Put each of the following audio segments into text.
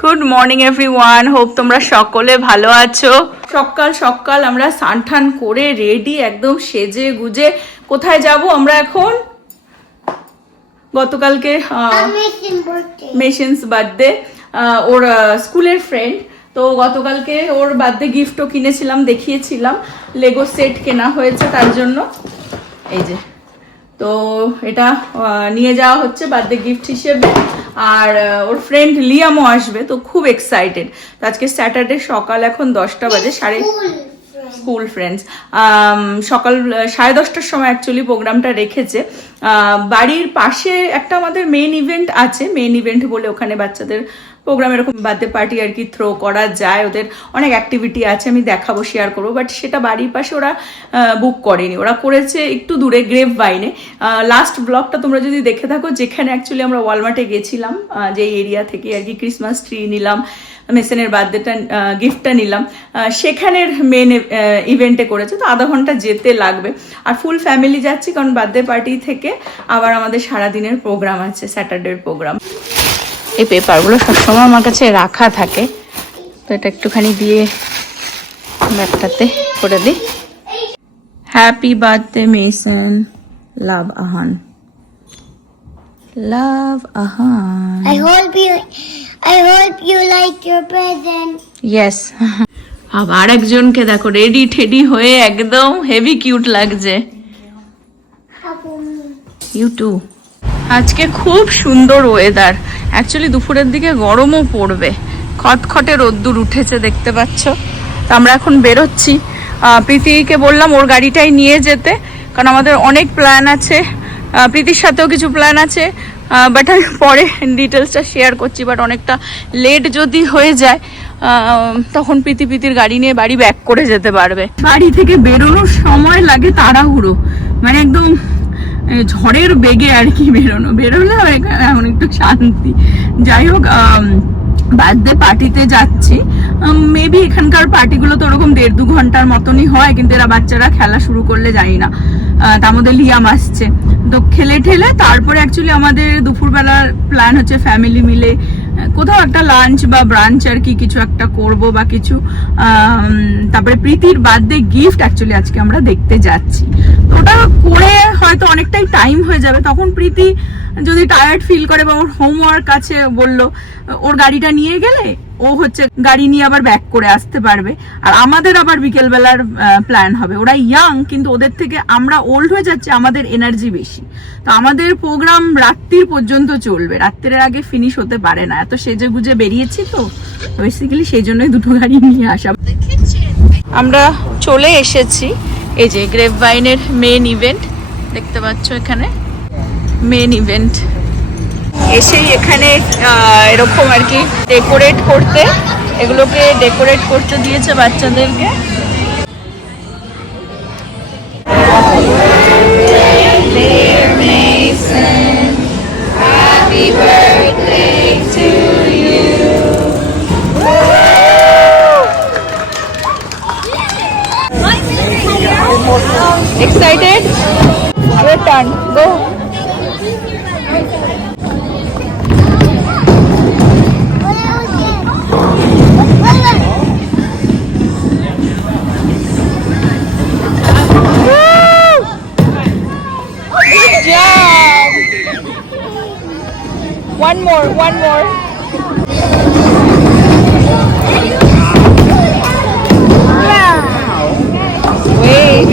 Good morning everyone, hope তোমরা সকলে ভালো আছো। সকাল সকাল আমরা স্নান টান করে রেডি একদম সেজে গুজে কোথায় যাব আমরা এখন? গতকালকে মেশিনস বার্থডে, ওর স্কুলের ফ্রেন্ড, তো গতকালকে ওর বার্থডে গিফটও কিনেছিলাম, দেখিয়েছিলাম। লেগো সেট কেনা হয়েছে তার জন্য, এই যে। তো এটা নিয়ে যাওয়া হচ্ছে বার্থডে গিফট হিসেবে। আর ওর ফ্রেন্ড লিয়ামও আসবে, তো খুব এক্সাইটেড। তো আজকে স্যাটারডে, সকাল এখন 10টা বাজে, স্কুল ফ্রেন্ডস। সকাল 10:30টার সময় অ্যাকচুয়ালি প্রোগ্রামটা রেখেছে। বাড়ির পাশে একটা আমাদের মেইন ইভেন্ট আছে, মেইন ইভেন্ট বলে ওখানে বাচ্চাদের প্রোগ্রাম, এরকম বার্থডে পার্টি আর কি থ্রো করা যায়। ওদের অনেক অ্যাক্টিভিটি আছে, আমি দেখাবো, শেয়ার করবো। বাট সেটা বাড়ির পাশে ওরা বুক করেনি, ওরা করেছে একটু দূরে, গ্রেপ ভাইনে। লাস্ট ব্লগটা তোমরা যদি দেখে থাকো, যেখানে অ্যাকচুয়ালি আমরা ওয়ালমার্টে গেছিলাম, যে এরিয়া থেকে আর কি ক্রিসমাস ট্রি নিলাম, মেসেনের বার্থডেটা গিফটটা নিলাম, সেখানের মেন ইভেন্টে করেছে। তো আধা ঘন্টা যেতে লাগবে। আর ফুল ফ্যামিলি যাচ্ছি, কারণ বার্থডে পার্টি থেকে আবার আমাদের সারাদিনের প্রোগ্রাম আছে, স্যাটারডের প্রোগ্রাম। এই পেপারগুলো সবসময় আমার কাছে রাখা থাকে, তো এটা একটুখানি দিয়ে ব্যাগটাতে করে দিই। Happy birthday Mason, love Ahaan. Love Ahaan. I hope you like your present. Yes. আবার একজনকে দেখো রেডি ঠেডি হয়ে একদম হেভি কিউট লাগছে। You too. আজকে খুব সুন্দর ওয়েদার। অ্যাকচুয়ালি দুপুরের দিকে গরমও পড়বে, খটখটে রোদ্দুর উঠেছে, দেখতে পাচ্ছ। তো আমরা এখন বেরোচ্ছি। প্রীতিকে বললাম ওর গাড়িটাই নিয়ে যেতে, কারণ আমাদের অনেক প্ল্যান আছে। প্রীতির সাথেও কিছু প্ল্যান আছে, বাট আমি পরে ডিটেলসটা শেয়ার করছি। বাট অনেকটা লেট যদি হয়ে যায়, তখন প্রীতির গাড়ি নিয়ে বাড়ি ব্যাক করে যেতে পারবে। বাড়ি থেকে বেরোনোর সময় লাগে তাড়াহুড়ো, মানে একদম ঝড়ের বেগে আর কি বেরোলে এখন একটু শান্তি। যাই হোক, বার্থডে পার্টিতে যাচ্ছি। মেবি এখানকার পার্টিগুলো তো ওরকম 1.5-2 ঘন্টার মতনই হয়, কিন্তু এরা বাচ্চারা খেলা শুরু করলে জানি না। তার মধ্যে লিয়াম আসছে, তো খেলে ঠেলে তারপরে অ্যাকচুয়ালি আমাদের দুপুরবেলার প্ল্যান হচ্ছে ফ্যামিলি মিলে কোথাও একটা লাঞ্চ বা ব্রাঞ্চ আর কি কিছু একটা করব বা কিছু। তারপরে প্রীতির বার্থডে গিফট অ্যাকচুয়ালি আজকে আমরা দেখতে যাচ্ছি। তো ওটা করে হয়তো অনেকটাই টাইম হয়ে যাবে। তখন প্রীতি যদি টায়ার্ড ফিল করে বা ওর হোমওয়ার্ক আছে বললো, ওর গাড়িটা নিয়ে গেলে ও হচ্ছে গাড়ি নিয়ে আবার ব্যাক করে আসতে পারবে। আর আমাদের আবার বিকেলবেলার প্ল্যান হবে। ওরা ইয়াং, কিন্তু ওদের থেকে আমরা ওল্ড হয়ে যাচ্ছে, আমাদের এনার্জি বেশি। তো আমাদের প্রোগ্রাম রাত্রির পর্যন্ত চলবে, রাত্রের আগে ফিনিশ হতে পারে না। এত সেজে গুজে বেরিয়েছি, তো বেসিক্যালি সেই জন্যই দুটো গাড়ি নিয়ে আসা। আমরা চলে এসেছি, এই যে গ্রেপ ভাইনের মেন ইভেন্ট দেখতে পাচ্ছ, এখানে মেন ইভেন্ট। এসেই এখানে এরকম আর কি ডেকোরেট করতে, এগুলোকে ডেকোরেট করতে দিয়েছে বাচ্চাদেরকে। Excited? Your turn. Go. One more. Wait.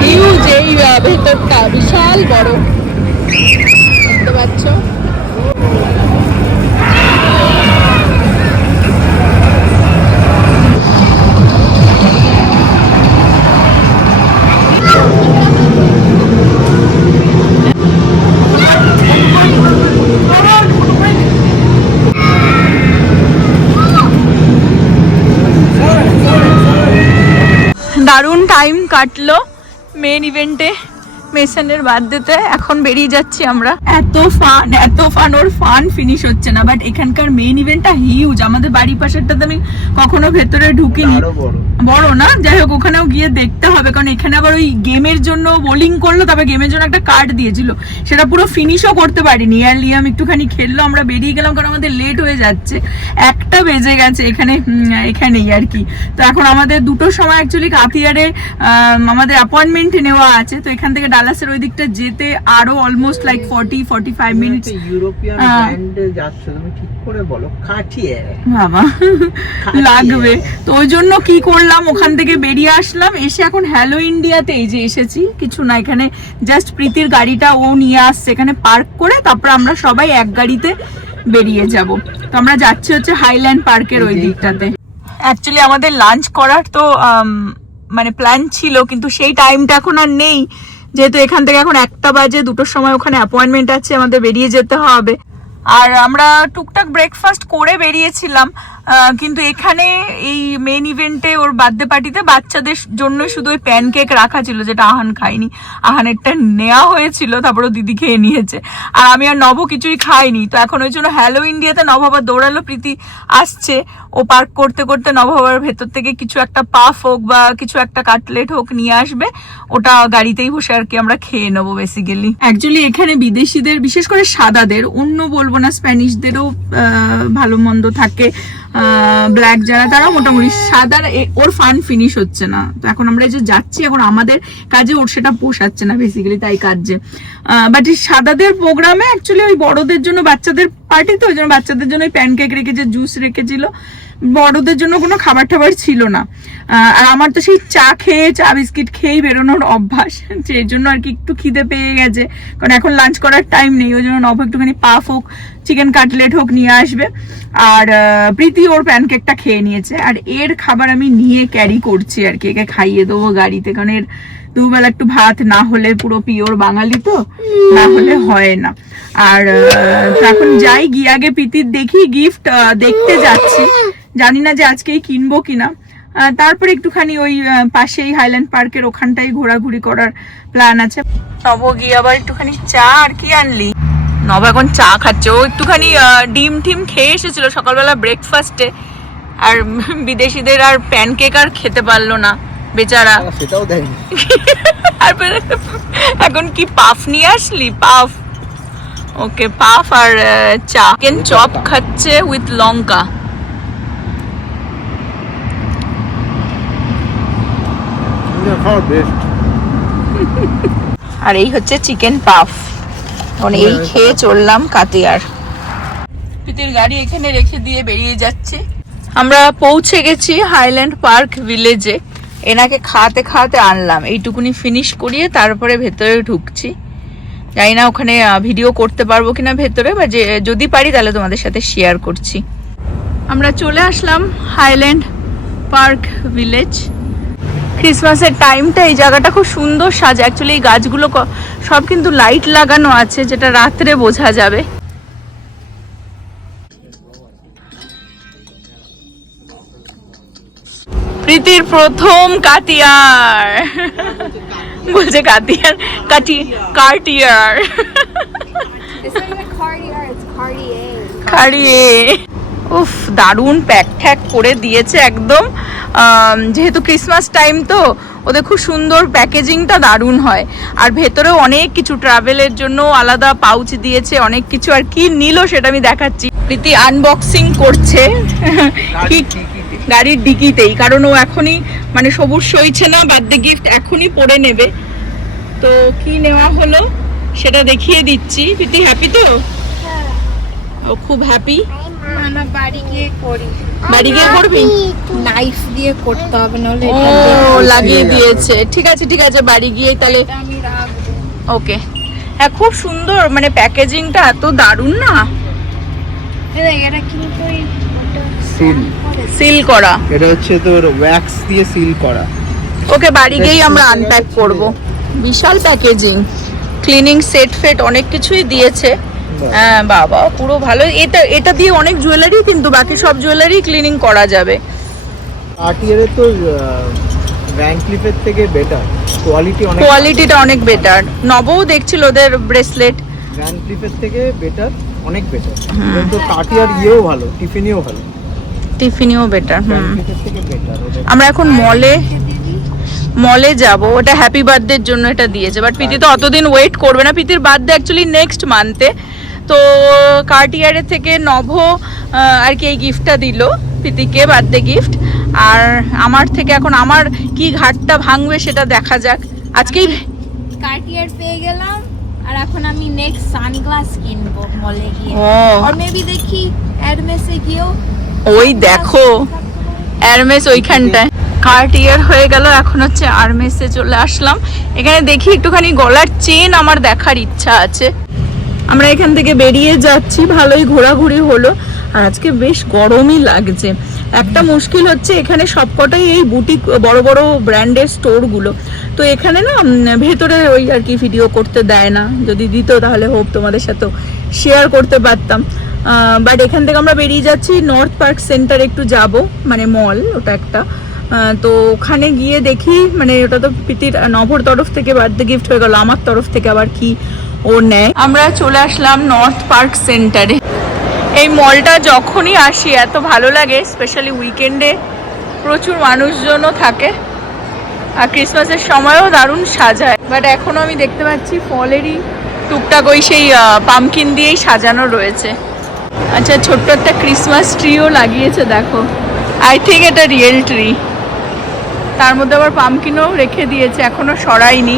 Huge, এই ভেতরটা বিশাল বড়, দেখতে পাচ্ছ। দারুণ টাইম কাটলো মেন ইভেন্টে। মেসনের বার্থডেতে এখন বেরিয়ে যাচ্ছি আমরা। এত ফান, ওর ফান ফিনিশ হচ্ছে না। বাট এখানকার মেইন ইভেন্টটা হিউজ। আমাদের বাড়ির পাশেরটাতে আমি কখনো ভেতরে ঢুকিনি, বড় না, যাই হোক ওখানেও গিয়ে দেখতে হবে, কারণ এখানে আবার ওই গেমের জন্য বোলিং করলো, তারপর গেমের জন্য একটা কার্ড দিয়েছিল, সেটা পুরো ফিনিশও করতে পারিনি। আর লিয়াম একটুখানি খেললো, আমরা বেরিয়ে গেলাম কারণ আমাদের লেট হয়ে যাচ্ছে, 1টা বেজে গেছে এখানেই আর কি। তো এখন আমাদের 2টোর সময় অ্যাকচুয়ালি কাতিয়ারে আমাদের অ্যাপয়েন্টমেন্ট নেওয়া আছে। তো এখান থেকে ডালাসের ওই দিকটা যেতে আরো অলমোস্ট লাইক 40-45 মিনিটস। ইউরোপিয়ান ব্র্যান্ডে যাচ্ছ তুমি, ঠিক করে বলো। কাটিয়ে বাবা লাগবে। তো ওই জন্য কি করলাম, ওখান থেকে বেরিয়ে আসলাম, এসে এখন হ্যালো ইন্ডিয়াতে এই যে এসেছি। কিছু না, এখানে জাস্ট প্রীতির গাড়িটা ও নিয়ে আসছে, এখানে পার্ক করে তারপর আমরা সবাই এক গাড়িতে বেরিয়ে যাব। তো আমরা যাচ্ছি হচ্ছে হাইল্যান্ড পার্কের ওই দিকটাতে। অ্যাকচুয়ালি আমাদের লাঞ্চ করার তো মানে প্ল্যান ছিল, কিন্তু সেই টাইমটা এখন আর নেই, যেহেতু এখান থেকে এখন 1টা বাজে, 2টোর সময় ওখানে অ্যাপয়েন্টমেন্ট আছে, আমাদের বেরিয়ে যেতে হবে। আর আমরা টুকটাক ব্রেকফাস্ট করে বেরিয়েছিলাম, কিন্তু এখানে এই মেন ইভেন্টে ওর বার্থডে পার্টিতে বাচ্চাদের জন্য শুধু ওই প্যানকেক রাখা ছিল, যেটা আহান খাইনি। আহানেরটা নেওয়া হয়েছিল, তারপর ও দিদি খেয়ে নিয়েছে, আর আমি আর নব কিছুই খাইনি। তো এখন ওই জন্য হ্যালো ইন্ডিয়াতে নব আবার দৌড়ালো, প্রীতি আসছে, ও পার্ক করতে করতে নব আবার ভেতর থেকে কিছু একটা পাফ হোক বা কিছু একটা কাটলেট হোক নিয়ে আসবে, ওটা গাড়িতেই বসে আর কি আমরা খেয়ে নেবো বেসিক্যালি। অ্যাকচুয়ালি এখানে বিদেশিদের, বিশেষ করে সাদাদের, অন্য বলবো না, স্প্যানিশদেরও ভালো মন্দ থাকে, ব্ল্যাক যারা তারা মোটামুটি, সাদার ওর ফান ফিনিশ হচ্ছে না। তো এখন আমরা এই যে যাচ্ছি, এখন আমাদের কাজে ওর সেটা পোষাচ্ছে না বেসিক্যালি, তাই কাজে। বাট এই সাদাদের প্রোগ্রামে অ্যাকচুয়ালি ওই বড়দের জন্য, বাচ্চাদের পার্টি তো, ওই জন্য বাচ্চাদের জন্য ওই প্যানকেক রেখেছে, জুস রেখেছিল, বড়দের জন্য কোনো খাবার টাবার ছিল না। আর আমার তো সেই চা বিস্কিট খেয়েই বেরোনোর অভ্যাস, সেই জন্য আর কি একটু খিদে পেয়ে গেছে, কারণ এখন লাঞ্চ করার টাইম নেই। ওই জন্য নব একটুখানি পাফ হোক, চিকেন কাটলেট হোক নিয়ে আসবে, আর প্রীতি ওর প্যানকেকটা খেয়ে নিয়েছে। আর এর খাবার আমি নিয়ে ক্যারি করছি আর কি, একে খাইয়ে দেবো গাড়িতে, কারণ এর দুবেলা একটু ভাত না হলে, পুরো পিওর বাঙালি তো, না হলে হয় না। আর এখন যাই, গিয়ে আগে প্রীতির দেখি গিফট দেখতে যাচ্ছি, জানি না যে আজকেই কিনবো কিনা। তারপরে একটুখানি ওই পাশেই হাইল্যান্ড পার্কের ওখানটাই ঘোরাঘুরি করার প্ল্যান আছে। নব গিয়ে আবার একটুখানি চা, আর কি আনলি? নব এখন চা খাচ্ছে, ও একটুখানি ডিম টিম খেয়ে এসেছিল সকালবেলা ব্রেকফাস্টে, আর বিদেশিদের আর প্যানকেক আর খেতে পারলো না বেচারা, সেটাও দেখি। আর এখন কি পাফ নিয়ে আসলি? পাফ, ওকে, পাফ আর চা। চিকেন চপ খাচ্ছে উইথ লঙ্কা। আর এই হচ্ছে চিকেন পাফ। এই খেয়ে চললাম কাতিয়ার। প্রীতির গাড়ি এখানে রেখে দিয়ে বেরিয়ে যাচ্ছে। আমরা পৌঁছে গেছি হাইল্যান্ড পার্ক ভিলেজে। এনাকে খাওয়াতে খাওয়াতে আনলাম, এইটুকুনি ফিনিশ করিয়ে তারপরে ভেতরে ঢুকছি। জানি না ওখানে ভিডিও করতে পারবো কিনা ভেতরে, বা যদি পারি তাহলে তোমাদের সাথে শেয়ার করছি। আমরা চলে আসলাম হাইল্যান্ড পার্ক ভিলেজ। ক্রিসমাসের টাইমটা এই জায়গাটা খুব সুন্দর সাজে। অ্যাকচুয়ালি এই গাছগুলো সব কিন্তু লাইট লাগানো আছে, যেটা রাত্রে বোঝা যাবে। প্রীতির প্রথম কাতিয়ার, বলছে কাতিয়ার, কার্টিয়ার, উফ দারুণ প্যাক ঠ্যাক করে দিয়েছে একদম। যেহেতু ক্রিসমাস টাইম তো ওদের খুব সুন্দর প্যাকেজিংটা দারুণ হয়। আর ভেতরেও অনেক কিছু, ট্রাভেলের জন্য আলাদা পাউচ দিয়েছে, অনেক কিছু। আর কি নিল সেটা আমি দেখাচ্ছি। প্রীতি আনবক্সিং করছে গাড়ির ডিকিতেই, কারণ ও এখনই মানে সবুজ সইছে না, বার্থডে গিফট এখনই পরে নেবে। তো কি নেওয়া হলো সেটা দেখিয়ে দিচ্ছি। প্রীতি হ্যাপি তো? ও খুব হ্যাপি। না, বাড়ি গিয়ে করি। বাড়ি গিয়ে করবি? নাইফ দিয়ে করতে হবে, নাহলে ও লাগিয়ে দিয়েছে। ঠিক আছে ঠিক আছে, বাড়ি গিয়ে তাহলে আমি রাখবো। ওকে। হ্যাঁ খুব সুন্দর, মানে প্যাকেজিংটা এত দারুণ না। এটা কিন্তু সিল করা, এটা হচ্ছে তোর ওয়্যাক্স দিয়ে সিল করা। ওকে বাড়ি গিয়েই আমরা আনপ্যাক করব। বিশাল প্যাকেজিং, ক্লিনিং সেট ফেট অনেক কিছুই দিয়েছে। হ্যাঁ বাবা পুরো ভালো। এটা দিয়ে অনেক জুয়েলারি, কিন্তু বাকি সব জুয়েলারি ক্লিনিং করা যাবে। কার্টিয়ারে তো ভ্যান ক্লিফের থেকে বেটার, কোয়ালিটিটা অনেক বেটার। নবও দেখছিল ওদের ব্রেসলেট, ভ্যান ক্লিফের থেকে বেটার, অনেক বেটার। তো কাটিয়ার ইয়েও ভালো, টিফিনিও ভালো, টিফিনিও বেটার। ভ্যান ক্লিফের থেকে বেটার। আমরা এখন মলে যাব, ওটা হ্যাপি বার্থডের জন্য এটা দিয়েছে, বাট প্রীতি তো অতদিন ওয়েট করবে না, প্রীতির বার্থডে অ্যাকচুয়ালি নেক্সট মান্থে। তো কার্টিয়ারের থেকে নভ আর কি এই গিফটটা দিল প্রীতিকে, বার্থডে গিফট। আর আমার থেকে এখন আমার কি ঘাটটা ভাঙবে সেটা দেখা যাক। আজকেই কার্টিয়ার পেয়ে গেলাম, আর এখন আমি নেক্সট সানগ্লাস কিনবো মলে গিয়ে। ও আর মেবি দেখি এরমেসে গিয়েও। ওই দেখো এরমেস ওইখানটায়। কার্টিয়ার হয়ে গেল, এখন হচ্ছে আরমেসে চলে আসলাম। এখানে দেখি একটুখানি গলার চেন আমার দেখার ইচ্ছা আছে। আমরা এখান থেকে বেরিয়ে যাচ্ছি, ভালোই ঘোরাঘুরি হলো। আর আজকে বেশ গরমই লাগছে। একটা মুশকিল হচ্ছে এখানে সবকটাই এই বুটিক বড় বড় ব্র্যান্ডের স্টোরগুলো, তো এখানে না ভেতরে ওই আর কি ভিডিও করতে দেয় না। যদি দিত তাহলে হোপ তোমাদের সাথে শেয়ার করতে পারতাম। বাট এখান থেকে আমরা বেরিয়ে যাচ্ছি, নর্থ পার্ক সেন্টার একটু যাব, মানে মল ওটা একটা। তো ওখানে গিয়ে দেখি, মানে ওটা তো প্রীতির নভর তরফ থেকে বার্থডে গিফট হয়ে গেল, আমার তরফ থেকে আবার কি ও নেয়। আমরা চলে আসলাম নর্থ পার্ক সেন্টারে। এই মলটা যখনই আসি এত ভালো লাগে, স্পেশালি উইকেন্ডে প্রচুর মানুষজনও থাকে, আর ক্রিসমাসের সময়ও দারুণ সাজায়। বাট এখনো আমি দেখতে পাচ্ছি ফলেরই টুকটাক ওই সেই পামকিন দিয়েই সাজানো রয়েছে। আচ্ছা, ছোট্ট একটা ক্রিসমাস ট্রিও লাগিয়েছে দেখো, আই থিঙ্ক এটা রিয়েল ট্রি। তার মধ্যে আবার পামকিনও রেখে দিয়েছে, এখনো সরাইনি।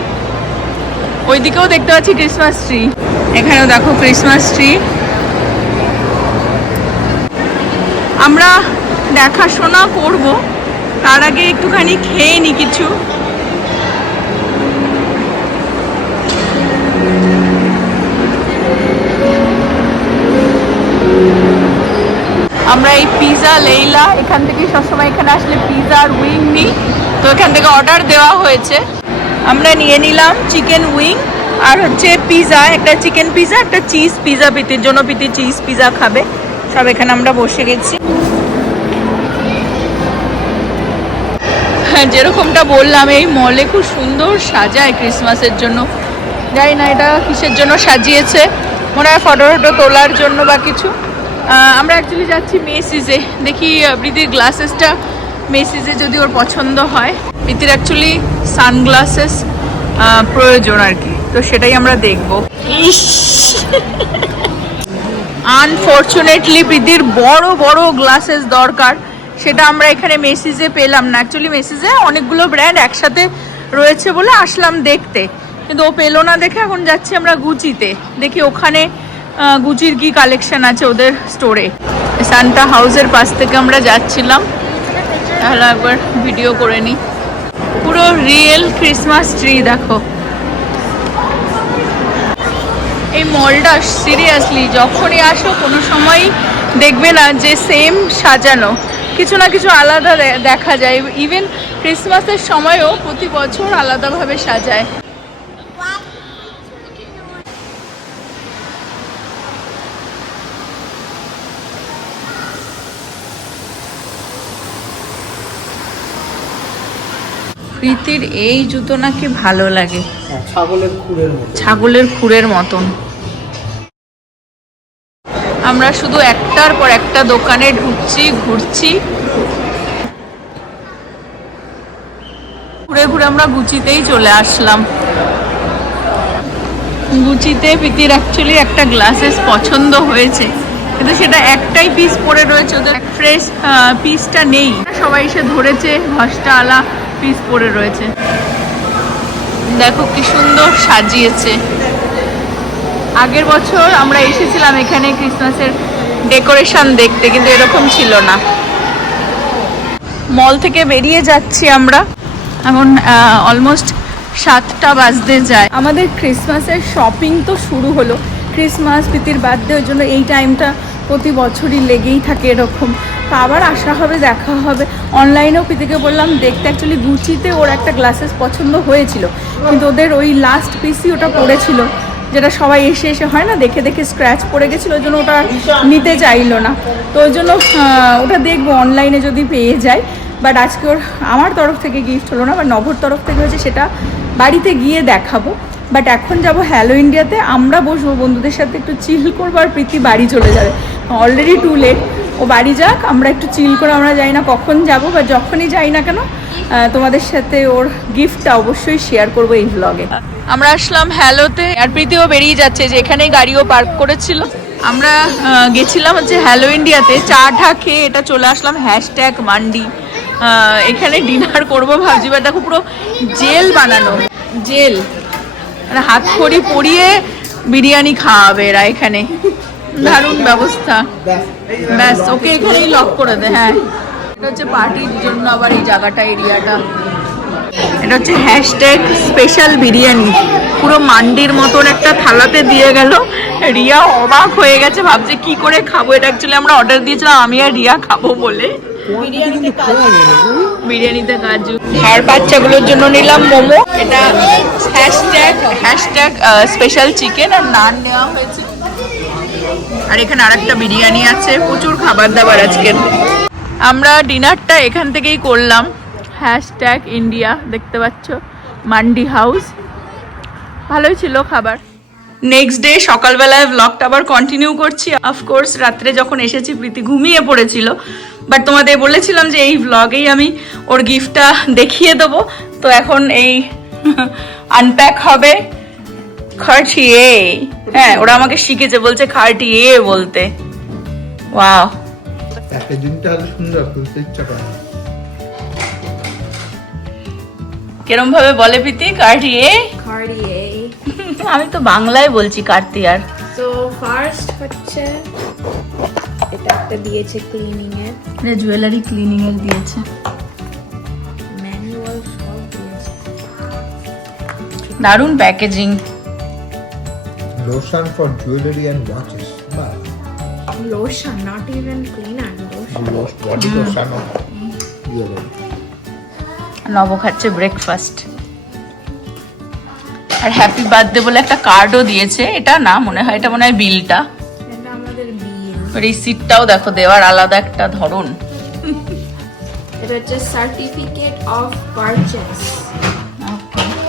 ওইদিকেও দেখতে পাচ্ছি ক্রিসমাস ট্রি, এখানেও দেখো ক্রিসমাস ট্রি। আমরা দেখাশোনা করব, তার আগে একটুখানি খেয়ে নি কিছু। আমরা এই পিজা লেইলা, এখান থেকে সবসময় এখানে আসলে পিজা আর উইং নিই, তো এখান থেকে অর্ডার দেওয়া হয়েছে। আমরা নিয়ে নিলাম চিকেন উইং আর হচ্ছে পিজা, একটা চিকেন পিজা একটা চিজ পিজা। প্রীতির জন্য, প্রীতি চিজ পিজা খাবে। সব এখানে আমরা বসে গেছি। হ্যাঁ, যেরকমটা বললাম এই মলে খুব সুন্দর সাজায় ক্রিসমাসের জন্য। জানি না এটা কিসের জন্য সাজিয়েছে, মনে হয় ফটো ফটো তোলার জন্য বা কিছু। আমরা অ্যাকচুয়ালি যাচ্ছি মেসিজে, দেখি প্রীতির গ্লাসেসটা মেসিজে যদি ওর পছন্দ হয়। প্রীতির অ্যাকচুয়ালি সানগ্লাসেস প্রয়োজন আর কি, তো সেটাই আমরা দেখবো। আনফর্চুনেটলি প্রীতির বড় বড় গ্লাসেস দরকার, সেটা আমরা এখানে মেসিজে পেলাম না। অ্যাকচুয়ালি মেসিজে অনেকগুলো ব্র্যান্ড একসাথে রয়েছে বলে আসলাম দেখতে, কিন্তু ও পেলো না দেখে এখন যাচ্ছি আমরা গুচিতে, দেখি ওখানে গুচির কি কালেকশন আছে ওদের স্টোরে। সান্টা হাউসের পাশ থেকে আমরা যাচ্ছিলাম, তাহলে একবার ভিডিও করে নিই। পুরো রিয়েল ক্রিসমাস ট্রি দেখো। এই মলটা সিরিয়াসলি যখনই আসো কোনো সময় দেখবে না যে সেম সাজানো, কিছু না কিছু আলাদা দেখা যায়। ইভেন ক্রিসমাসের সময়ও প্রতি বছর আলাদাভাবে সাজায়। প্রীতির এই জুতো নাকি ভালো লাগে, ছাগলের খুরের মতন। আমরা শুধু একটার পর একটা দোকানে ঢুকছি, ঘুরছি, ঘুরে ঘুরে আমরা গুচিতেই চলে আসলাম। গুচিতে প্রীতির অ্যাকচুয়ালি একটা গ্লাসেস পছন্দ হয়েছে, কিন্তু সেটা একটাই পিস পড়ে রয়েছে, ওদের ফ্রেশ পিসটা নেই। সবাই এসে ধরেছে, 10টা আলা পিস পড়ে রয়েছে। দেখো কি সুন্দর সাজিয়েছে। আগের বছর আমরা এসেছিলাম এখানে ক্রিসমাসের ডেকোরেশন দেখতে, কিন্তু এরকম ছিল না। মল থেকে বেরিয়ে যাচ্ছি আমরা, এখন অলমোস্ট 7টা বাজতে যায়। আমাদের ক্রিসমাসের শপিং তো শুরু হলো। ক্রিসমাস, প্রীতির বার্থডে, ওই জন্য এই টাইমটা প্রতি বছরই লেগেই থাকে এরকম। তো আবার আসা হবে, দেখা হবে। অনলাইনেও প্রীতিকে বললাম দেখতে, অ্যাকচুয়ালি গুচিতে ওর একটা গ্লাসেস পছন্দ হয়েছিল, কিন্তু ওদের ওই লাস্ট পিসই ওটা পড়েছিল, যেটা সবাই এসে এসে হয় না, দেখে দেখে স্ক্র্যাচ পড়ে গেছিলো, ওই জন্য ওটা নিতে চাইলো না। তো ওই জন্য ওটা দেখবো অনলাইনে যদি পেয়ে যায়। বাট আজকে ওর আমার তরফ থেকে গিফট হলো না, বা নভর তরফ থেকে হয়েছে, সেটা বাড়িতে গিয়ে দেখাবো। বাট এখন যাব হ্যালো ইন্ডিয়াতে, আমরা বসবো বন্ধুদের সাথে একটু চিল করবো, আর প্রীতি বাড়ি চলে যাবে, অলরেডি টু লেট। ও বাড়ি যাক, আমরা একটু চিল করে, আমরা যাই না কখন যাব, বা যখনই যাই না কেন তোমাদের সাথে ওর গিফটটা অবশ্যই শেয়ার করবো এই ব্লগে। আমরা আসলাম হ্যালোতে, আর প্রীতিও বেরিয়ে যাচ্ছে, যে এখানেই গাড়িও পার্ক করেছিল। আমরা গেছিলাম হচ্ছে হ্যালো ইন্ডিয়াতে, চা ঠা খেয়ে এটা চলে আসলাম হ্যাশট্যাগ মান্ডি। এখানে ডিনার করবো ভাবছি, বা দেখো পুরো জেল বানানো, জেল মানে হাত খড়ি পরিয়ে বিরিয়ানি খাওয়াবে এরা এখানে, দারুণ ব্যবস্থা। ব্যাস ওকে এখানেই লক করে দে। হ্যাঁ, এটা হচ্ছে পার্টির জন্য আবার এই জায়গাটা, এরিয়াটা। এটা হচ্ছে হ্যাশট্যাগ স্পেশাল বিরিয়ানি, পুরো মান্ডির মতন একটা থালাতে দিয়ে গেল। রিয়া অবাক হয়ে গেছে, ভাবছে কি করে খাবো এটা। অ্যাকচুয়ালি আমরা অর্ডার দিয়েছিলাম আমি আর রিয়া খাবো বলে। বিরিয়ানিতে কাজু, আর বাচ্চাগুলোর জন্য নিলাম মোমো। এটা হ্যাশট্যাগ স্পেশাল চিকেন আর নান নেওয়া হয়েছে। আর এখানে আরেকটা বিরিয়ানি আছে, প্রচুর খাবার দাবার আজকের। আমরা ডিনারটা এখান থেকেই করলাম, হ্যাশট্যাগ ইন্ডিয়া, দেখতে পাচ্ছ মান্ডি হাউস। ভালোই ছিল খাবার। নেক্সট ডে সকালবেলায় ব্লগটা আবার কন্টিনিউ করছি। অফকোর্স রাত্রে যখন এসেছি প্রীতি ঘুমিয়ে পড়েছিল, বাট তোমাদের বলেছিলাম যে এই ব্লগেই আমি ওর গিফটটা দেখিয়ে দেবো। তো এখন এই আনপ্যাক হবে। খার্টিয়ে, হ্যাঁ ওরা আমাকে শিখেছে, বলছে খার্টিয়ে বলতে। ওয়াও, প্যাকেজিংটা আরো সুন্দর, খুলতে ইচ্ছা করে। কিরম ভাবে বলে প্রীতি? কার্টিয়ে। Cartier. আমি তো বাংলায় বলছি কার্তিয়ার। So first হচ্ছে এটা একটা দিয়েছে ক্লিনিং এর, এটা জুয়েলারি ক্লিনিং এর দিয়েছে। ম্যানুয়াল সব দিয়েছে। দারুণ packaging. Lotion for jewelry and watches. But Lotion, not even cleaner. Lotion. body lotion of jewelry. নব খাচ্ছে ব্রেকফাস্ট। আর হ্যাপি বার্থডে বলে একটা কার্ডও দিয়েছে। এটা না মনে হয়, এটা মনে হয় বিলটা। এটা আমাদের বিল। রিসিপ্টটাও দেখো দেওয়ার আলাদা একটা ধরন। এটা হচ্ছে certificate of purchase.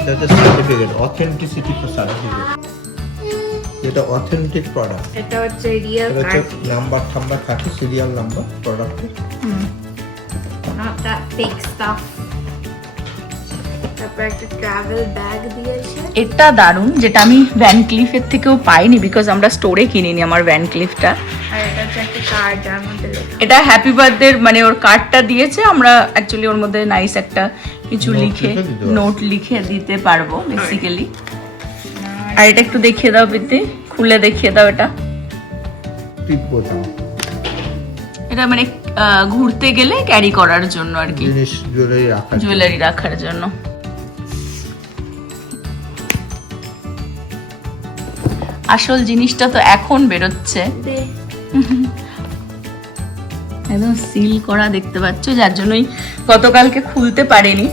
That's a certificate, authenticity for certificate. এটা অথেন্টিক প্রোডাক্ট। এটা হচ্ছে রিয়েল এটা হচ্ছে কার্ড, নাম্বার টাম্বার থাকে, সিরিয়াল নাম্বার প্রোডাক্টের। not that fake stuff. তারপর একটা ট্রাভেল ব্যাগ দিয়েছে। এটা দারুণ, যেটা আমি ভ্যান ক্লিফের থেকেও পাইনি, বিকজ আমরা স্টোরে কিনিনি আমার ভ্যান ক্লিফটা। আর এটা হচ্ছে একটা কার্ড যার মধ্যে লেখা। এটা হ্যাপি বার্থডে মানে ওর কার্ডটা দিয়েছে। আমরা অ্যাকচুয়ালি ওর মধ্যে নাইস একটা কিছু লিখে, নোট লিখে দিতে পারবো বেসিক্যালি। আর এটা একটু দেখিয়ে দাও প্রীতি, খুলে দেখিয়ে দাও। এটা টিপ বোতাম, এটা মানে ঘুরতে গেলে ক্যারি করার জন্য আর কি, জিনিস জুয়েলারি রাখার। জুয়েলারি রাখার জন্য। আসল জিনিসটা তো এখন বেরোচ্ছে, একদম সিল করা দেখতে পাচ্ছ, যার জন্যই গতকালকে খুলতে পারিনি।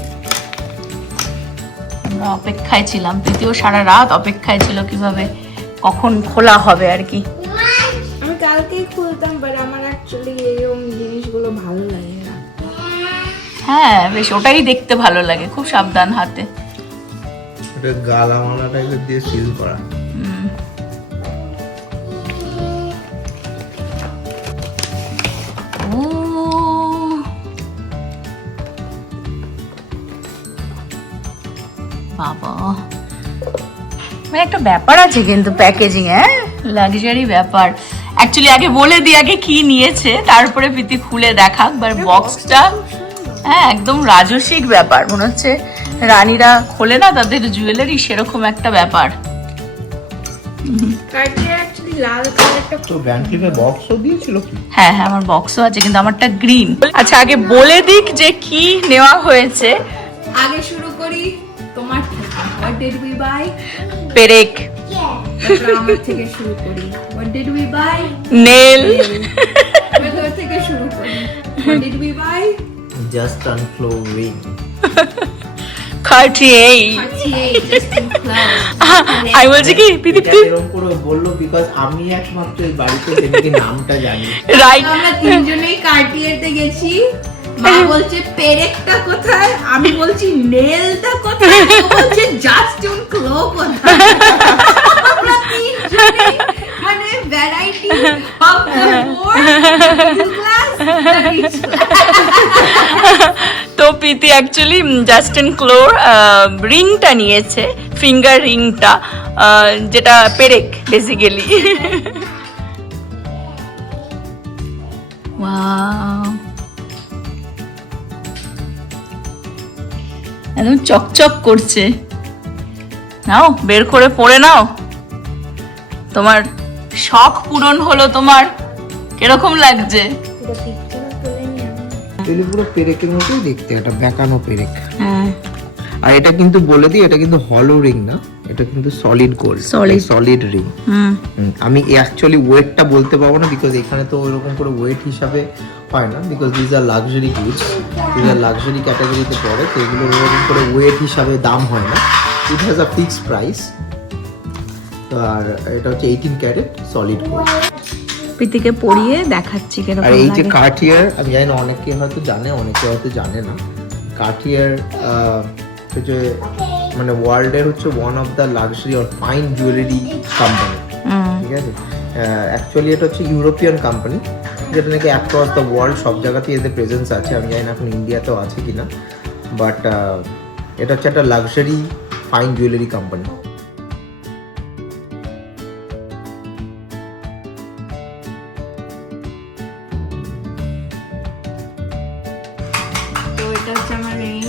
আমরা অপেক্ষায় ছিলাম, প্রীতিও সারা রাত অপেক্ষায় ছিল কিভাবে কখন খোলা হবে আর কি। আমি কালকেই খুলতাম, বাট আমার অ্যাকচুয়ালি এরকম জিনিসগুলো ভালো লাগে না। হ্যাঁ বেশ, ওটাই দেখতে ভালো লাগে, খুব সাবধান হাতে। এটা গালামালা টাইপের দিয়ে সিল করা। ও বাবা, মানে একটা ব্যাপার আছে কিন্তু প্যাকেজিং, হ্যাঁ লাক্সারি ব্যাপার। অ্যাকচুয়ালি আগে বলে দিই আগে কি নিয়েছে, তারপরে প্রীতি খুলে দেখাক। বাট বক্সটা হ্যাঁ একদম রাজসিক ব্যাপার, মনে হচ্ছে রানীরা খোলে না তাদের জুয়েলারি, সেরকম একটা ব্যাপার। কার্ডটা অ্যাকচুয়ালি লাল কালারটা তো ব্যাংকিংয়ে বক্সও দিয়েছিল কি? হ্যাঁ হ্যাঁ আমার বক্সও আছে, কিন্তু আমারটা গ্রিন। আচ্ছা আগে বলে দিক যে কি নেওয়া হয়েছে। আগে শুরু করি তোমার থেকে। What did we buy? পেরেক, তারপর আমার থেকে শুরু করি। What did we buy? Nail, আমি তোর থেকে শুরু করি। What did we buy? Just আনফ্লো ring. Cartier. Cartier, just in clothes. আমি বলছি কি প্রীতি এরকম করে বললো বিকজ আমি একমাত্র এই বাড়িতে যেদিকে নামটা জানি। রাইট। আমরা তিনজনেই কার্টিয়ারতে গেছি, মা বলছে পেরেকটা কোথায়, আমি বলছি নেলটা কোথায়, ও বলছে জাস্টিন ক্লো কোথায়। আমরা তিনজনেই মানে variety of the poor class. তো প্রীতি অ্যাকচুয়ালি জাস্টিন ক্লোর রিংটা নিয়েছে, ফিঙ্গার রিংটা, যেটা পেরেক বেসিক্যালি। একদম চকচক করছে। নাও বের করে পরে নাও, তোমার শখ পূরণ হলো। তোমার কিরকম লাগছে? এগুলো পুরো পেরেকের মতোই দেখতে, একটা বেঁকানো পেরেক। হ্যাঁ, আর এটা কিন্তু বলে দিই, এটা কিন্তু হলো রিং না, এটা কিন্তু সলিড গোল্ড, সলিড রিং। আমি অ্যাকচুয়ালি ওয়েটটা বলতে পারবো না, বিকজ এখানে তো ওইরকম করে ওয়েট হিসাবে হয় না, because these are luxury goods, these are luxury ক্যাটাগরিতে পড়ে, তো এগুলো ওরকম করে ওয়েট হিসাবে দাম হয় না। It has a fixed price. তো আর এটা হচ্ছে 18 ক্যারেট সলিড গোল্ড। প্রীতিকে পরিয়ে দেখাচ্ছি কিরকম আর এই যে লাগে। কার্টিয়ার, আমি জানি না অনেকে হয়তো জানে, অনেকে হয়তো জানে না। কার্টিয়ার হচ্ছে মানে ওয়ার্ল্ডের হচ্ছে one of the luxury or fine jewellery company, ঠিক আছে। অ্যাকচুয়ালি এটা হচ্ছে ইউরোপিয়ান কোম্পানি, যেটা নাকি অ্যাক্রস দ্য ওয়ার্ল্ড সব জায়গাতেই এদের প্রেজেন্স আছে। আমি জানি না এখন ইন্ডিয়াতেও আছে কিনা, বাট এটা হচ্ছে একটা লাক্সারি ফাইন জুয়েলারি কোম্পানি। তো এটা হচ্ছে আমার রিং।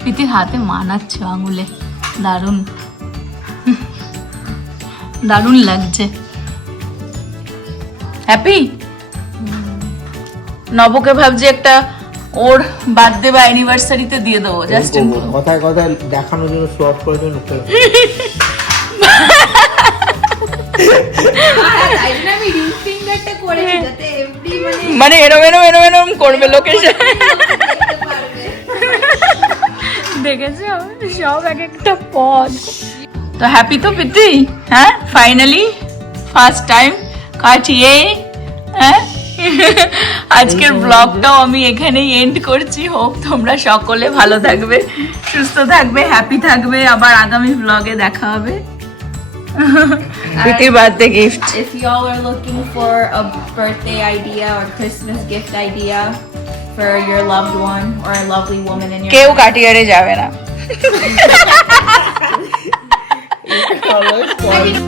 প্রীতির হাতে মানাচ্ছে আঙুলে, দারুণ দারুণ লাগছে। হ্যাপি? নবকে ভাবছি একটা ওর বার্থডে বা অ্যানিভার্সারিতে দিয়ে দেবো, জাস্টিন। কথায় কথায় দেখানোর জন্য, শো অফ করার জন্য। তাই জন্য আমি রিং ফিঙ্গারটা করেছি, যাতে এভরি মানে এরম এরম এরম এরম করবে লোকের সাথে। দেখতে পারবে। দেখেছো সব এক একটা পদ। তো হ্যাপি তো প্রীতি? হ্যাঁ, ফাইনালি ফার্স্ট টাইম কাটিয়ে। হ্যাঁ, আজকের ব্লগটাও আমি এখানেই এন্ড করছি। হোপ তোমরা সকলে ভালো থাকবে, সুস্থ থাকবে, হ্যাপি থাকবে। আবার আগামী ব্লগে দেখা হবে। প্রীতির birthday gift. If y'all are looking for a birthday idea or Christmas gift idea for your loved one or a lovely woman in your কেউ কাটিয়ারে যাবে না। life,